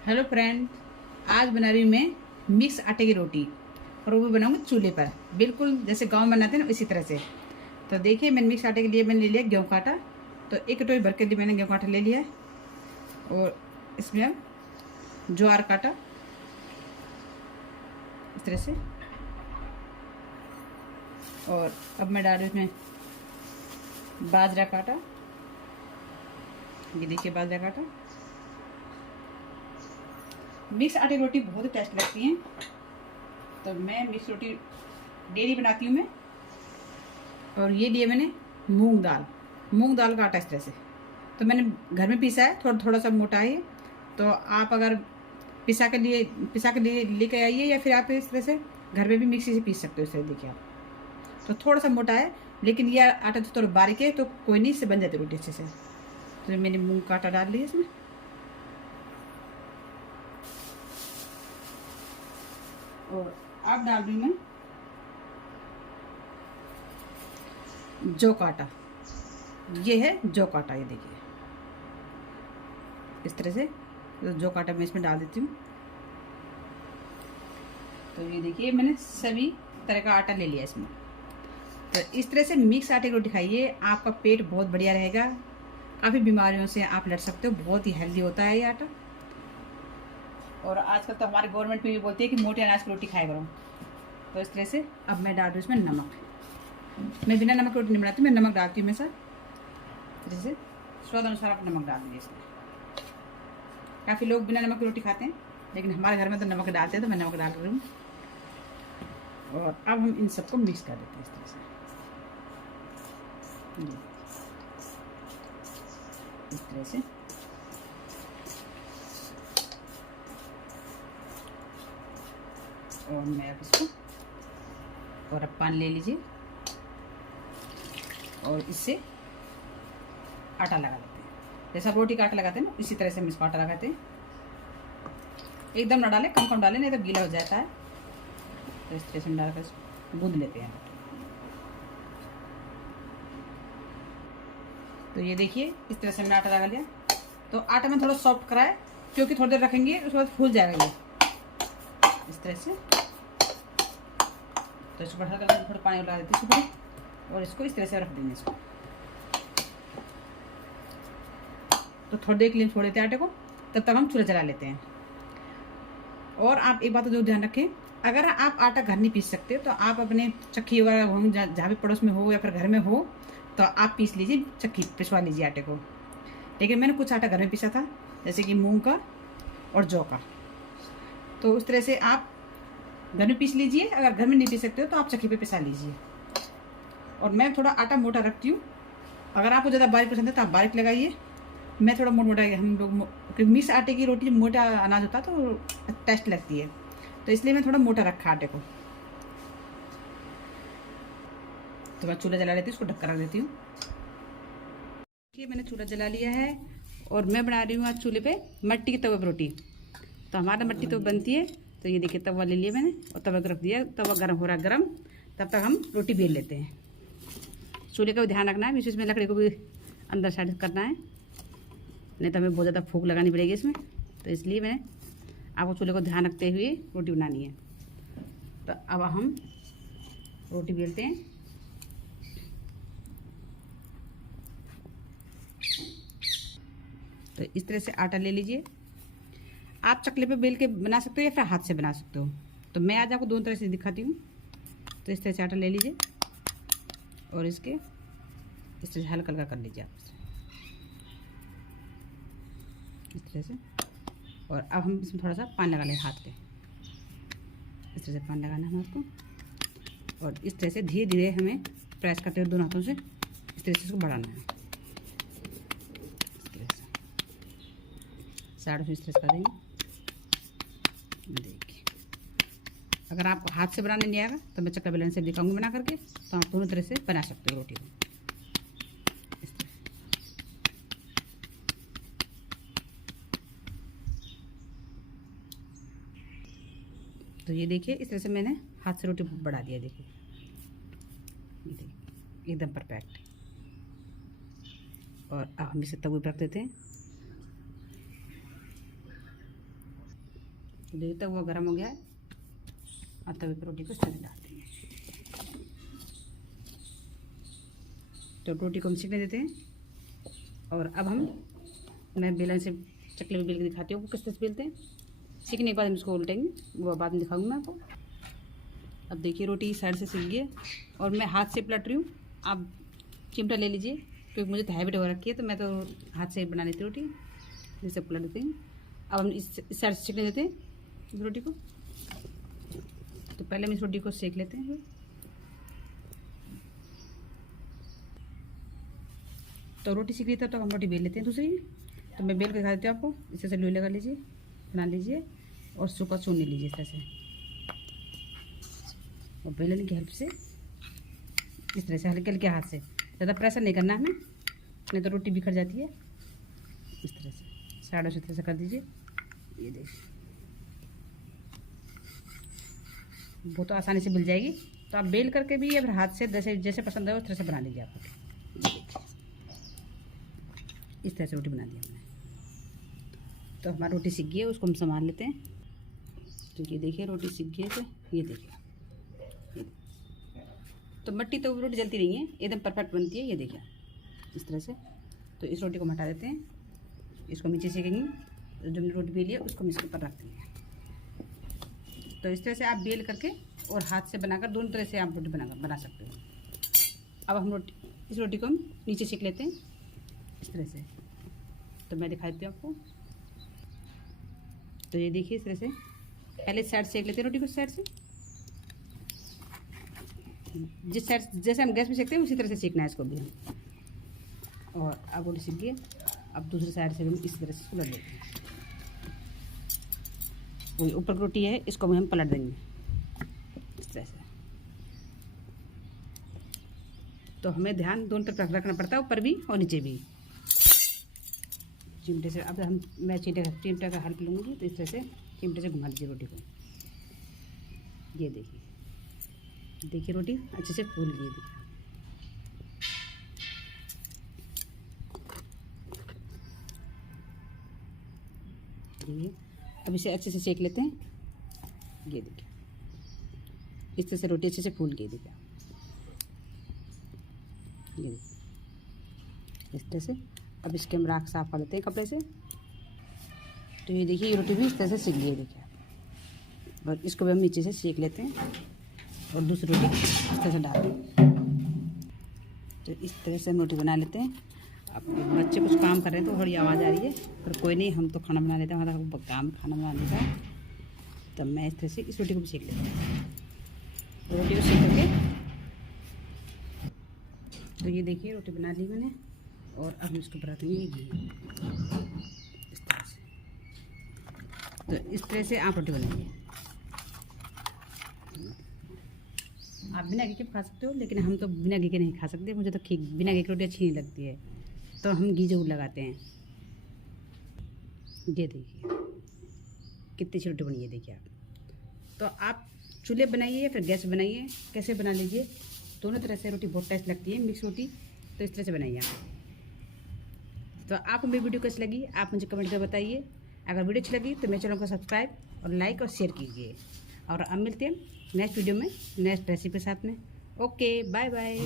Hello friend, आज बना रही हूँ मैं मिक्स आटे की रोटी। और वो भी बनाऊंगी चूल्हे पर, बिल्कुल जैसे गांव में बनाते हैं ना, इसी तरह से। तो देखिए, मैंने मिक्स आटे के लिए मैंने ले लिया गेहूं का आटा। तो एक कटोरी भर के लिए मैंने गेहूं का आटा ले लिया है। और इसमें अब ज्वार का आटा इस तरह से। और अब मैं डाल रही हूँ इसमें बाजरा का आटा। ये देखिए बाजरा का आटा। मिक्स आटे की रोटी बहुत ही टेस्ट लगती है। तो मैं मिक्स रोटी डेली बनाती हूँ मैं। और ये लिए मैंने मूंग दाल का आटा इस तरह से। तो मैंने घर में पीसा है, थोड़ा थोड़ा सा मोटा है। तो आप अगर पिसा के लिए लेके आइए, या फिर आप इस तरह से घर में भी मिक्सी से पीस सकते हो। इस तरह देखिए आप, तो थोड़ा सा मोटा है, लेकिन यह आटा तो थोड़ा बारीक है, तो कोई नहीं, इससे बन जाती रोटी अच्छे से। तो मैंने मूंग का आटा डाल दिया इसमें। और अब डाल रही मैं जौ का आटा। ये है जौ का आटा, ये देखिए इस तरह से। तो जौ का आटा मैं इसमें डाल देती हूँ। तो ये देखिए, मैंने सभी तरह का आटा ले लिया इसमें। तो इस तरह से मिक्स आटे की रोटी खाइए, आपका पेट बहुत बढ़िया रहेगा। काफ़ी बीमारियों से आप लड़ सकते हो, बहुत ही हेल्दी होता है ये आटा। और आजकल तो हमारे गवर्नमेंट भी बोलती है कि मोटे अनाज की रोटी खाया करो। तो इस तरह से अब मैं डाल रही हूँ इसमें नमक। मैं बिना नमक रोटी नहीं बनाती, मैं नमक डालती हूँ मैं सर। जैसे स्वाद अनुसार आप नमक डाल दीजिए इसमें। काफ़ी लोग बिना नमक की रोटी खाते हैं, लेकिन हमारे घर में तो नमक डालते हैं, तो मैं नमक डाल रही हूँ। और अब हम इन सबको मिक्स कर देते हैं इस तरह से। इस तरह से और मैं अब इसको, और अब पानी ले लीजिए और इससे आटा लगा लेते हैं। जैसा रोटी का आटा लगाते हैं ना, इसी तरह से हम इसको आटा लगाते हैं। एकदम ना डालें, कम कम डालें, नहीं तो गीला हो जाता है। तो इस तरह से हम डालकर इसको गूंद लेते हैं। तो ये देखिए, इस तरह से हमने आटा लगा लिया। तो आटा में थोड़ा सॉफ्ट कराए, क्योंकि थोड़ी देर रखेंगे उसके बाद फूल जाएगा ये इस तरह से। तो इसको बढ़ा कर थोड़ा पानी लगा देते हैं इसको, और इसको इस तरह से रख देंगे इसको। तो थोड़ी देर के लिए छोड़ देते हैं आटे को, तब तक हम चूल्हा जला लेते हैं। और आप एक बात तो जो ध्यान रखें, अगर आप आटा घर नहीं पीस सकते, तो आप अपने चक्की वगैरह हो, जहाँ भी पड़ोस में हो या फिर घर में हो, तो आप पीस लीजिए, चक्की पिसवा लीजिए आटे को। लेकिन मैंने कुछ आटा घर में पीसा था, जैसे कि मूंग का और जौ का। तो उस तरह से आप घर में पीस लीजिए। अगर घर में नहीं पीस सकते हो, तो आप चक्की पे पिसा लीजिए। और मैं थोड़ा आटा मोटा रखती हूँ। अगर आपको ज़्यादा बारीक पसंद है तो आप बारीक लगाइए। मैं थोड़ा मोटा, हम लोग क्योंकि मिक्स आटे की रोटी मोटा अनाज होता है तो टेस्ट लगती है, तो इसलिए मैं थोड़ा मोटा रखा आटे को। तो मैं चूल्हा जला लेती हूँ, इसको ढक्कर रख देती हूँ। देखिए, मैंने चूल्हा जला लिया है और मैं बना रही हूँ आज चूल्हे पे मट्टी के तवे पर रोटी। तो हमारा मट्टी तो बनती है। तो ये देखिए, तवा ले लिया मैंने और तवा को रख दिया। तवा गर्म हो रहा है, गर्म। तब तक हम रोटी बेल लेते हैं। चूल्हे का भी ध्यान रखना है, बीच में लकड़ी को भी अंदर साइड करना है, नहीं तो हमें बहुत ज़्यादा फूंक लगानी पड़ेगी इसमें। तो इसलिए मैंने आपको चूल्हे को ध्यान रखते हुए रोटी बनानी है। तो अब हम रोटी बेलते हैं। तो इस तरह से आटा ले लीजिए। आप चकले पे बेल के बना सकते हो या फिर हाथ से बना सकते हो। तो मैं आज आपको दोनों तरह से दिखाती हूँ। तो इस तरह से आटा ले लीजिए और इसके इस तरह से हल्का हल्का कर लीजिए आप इस तरह से। और अब हम इसमें थोड़ा सा पानी लगा लें हाथ पे। इस तरह से पानी लगाना है आपको, और इस तरह से धीरे धीरे हमें प्रेस करते हुए दोनों हाथों से इस तरह से इसको बढ़ाना है। इस तरह से साइड से इस तरह से कर देंगे। देखिए, अगर आप हाथ से बनाने नहीं आएगा तो मैं चक्का बेलन से दिखाऊंगी बना करके। तो आप दोनों तरह से बना सकते हो रोटी को इस तरह। तो ये देखिए, इस तरह से मैंने हाथ से रोटी बढ़ा दिया। देखिए, एकदम परफेक्ट। और अब हम इसे तवे पर रख देते हैं। तो देर तक वो गर्म हो गया है और तवे पर रोटी को इस तरह से डाल देंगे। तो रोटी को हम सीखने देते हैं। और अब मैं बेलन से चकले में बेल के दिखाती हूँ वो किस तरह से बेलते हैं। सीखने के बाद हम इसको उल्टेंगे, वो बाद में दिखाऊंगी मैं आपको। अब देखिए रोटी साइड से सीख गई है और मैं हाथ से पलट रही हूँ। आप चिमटा ले लीजिए, क्योंकि मुझे तो हैबिट हो रखी है, तो मैं तो हाथ से बना लेती हूँ रोटी, जैसे पलट देती हूँ। अब हम इस साइड से सीखने देते हैं इस रोटी को। तो पहले हम इस रोटी को सेक लेते हैं। तो रोटी सीख ली था, तो हम रोटी बेल लेते हैं दूसरी। तो मैं बेल के दिखा देती हूँ आपको। इस तरह से लोई लगा लीजिए, बना लीजिए और सूखा चून लीजिए इस तरह से। और बेलन की हेल्प से इस तरह से हल्के हल्के हाथ से, ज़्यादा प्रेशर नहीं करना हमें, नहीं तो रोटी बिखर जाती है। इस तरह से साइडों से इस तरह से कर दीजिए। ये देखिए वो तो आसानी से मिल जाएगी। तो आप बेल करके भी या फिर हाथ से जैसे जैसे पसंद है उस तरह से बना लीजिए आप रोटी। इस तरह से रोटी बना दी हमने। तो हमारी रोटी सीख गई है, उसको हम संभाल लेते हैं। तो ये देखिए रोटी सीख गई है। तो ये देखिए, तो मट्टी तो रोटी जलती नहीं है, एकदम परफेक्ट बनती है। ये देखिए इस तरह से। तो इस रोटी को हम हटा देते हैं, इसको नीचे सेकेंगे। जो हमने रोटी बेली है उसको हम इसके ऊपर रख देंगे। तो इस तरह से आप बेल करके और हाथ से बनाकर दोनों तरह से आप रोटी बना सकते हो। अब हम इस रोटी को हम नीचे सेक लेते हैं इस तरह से। तो मैं दिखा देती हूँ आपको। तो ये देखिए इस तरह से पहले साइड सेक लेते हैं रोटी को, इस साइड से। जिस साइड जैसे हम गैस में सेकते हैं उसी तरह से सेकना है इसको भी हम। और अब रोटी सीख गई, अब दूसरी साइड से हम इस तरह से पलट देते हैं। वही ऊपर की रोटी है, इसको भी हम पलट देंगे इस तरह से। तो हमें ध्यान दोनों तरफ रखना पड़ता है, ऊपर भी और नीचे भी। चिमटे से अब मैं चिमटे का हेल्प लूँगी। तो इस तरह से चिमटे से घुमा दीजिए रोटी को। ये देखिए रोटी अच्छे से फूल गई। देखिए अब इसे अच्छे से सेक लेते हैं। ये देखिए इस तरह से रोटी अच्छे से फूल गई। देखिए ये इस तरह से। अब इसके हम राख साफ कर लेते हैं कपड़े से। तो ये देखिए ये रोटी भी इस तरह से सीख गई है। देखिए और इसको भी हम नीचे से सेक लेते हैं और दूसरी रोटी इस तरह से डाल दें। तो इस तरह से हम रोटी बना लेते हैं। अब बच्चे कुछ काम कर रहे हैं तो थोड़ी आवाज़ आ रही है, पर कोई नहीं, हम तो खाना बना लेते हैं। हमारा काम खाना बनाने का। तब मैं इस तरह से इस रोटी को भी सेक लेती हूँ। तो रोटी को सेक करके तो ये देखिए रोटी बना ली मैंने। और अब इसको बनाते हैं इस तरह से। तो इस तरह से आप रोटी बनाइए। आप बिना घी के खा सकते हो, लेकिन हम तो बिना घी के नहीं खा सकते। मुझे तो बिना घी की रोटी अच्छी नहीं लगती है, तो हम घी जरूर लगाते हैं। ये देखिए कितनी अच्छी रोटी बनी है। देखिए आप तो आप चूल्हे बनाइए या फिर गैस बनाइए, कैसे बना लीजिए, दोनों तरह से रोटी बहुत टेस्ट लगती है। मिक्स रोटी तो इस तरह से बनाइए आप। तो आपको मेरी वीडियो कैसी लगी आप मुझे कमेंट कर बताइए। अगर वीडियो अच्छी लगी तो मेरे चैनल को सब्सक्राइब और लाइक और शेयर कीजिए। और अब मिलते हैं नेक्स्ट वीडियो में नेक्स्ट रेसिपी के साथ में। Okay bye bye.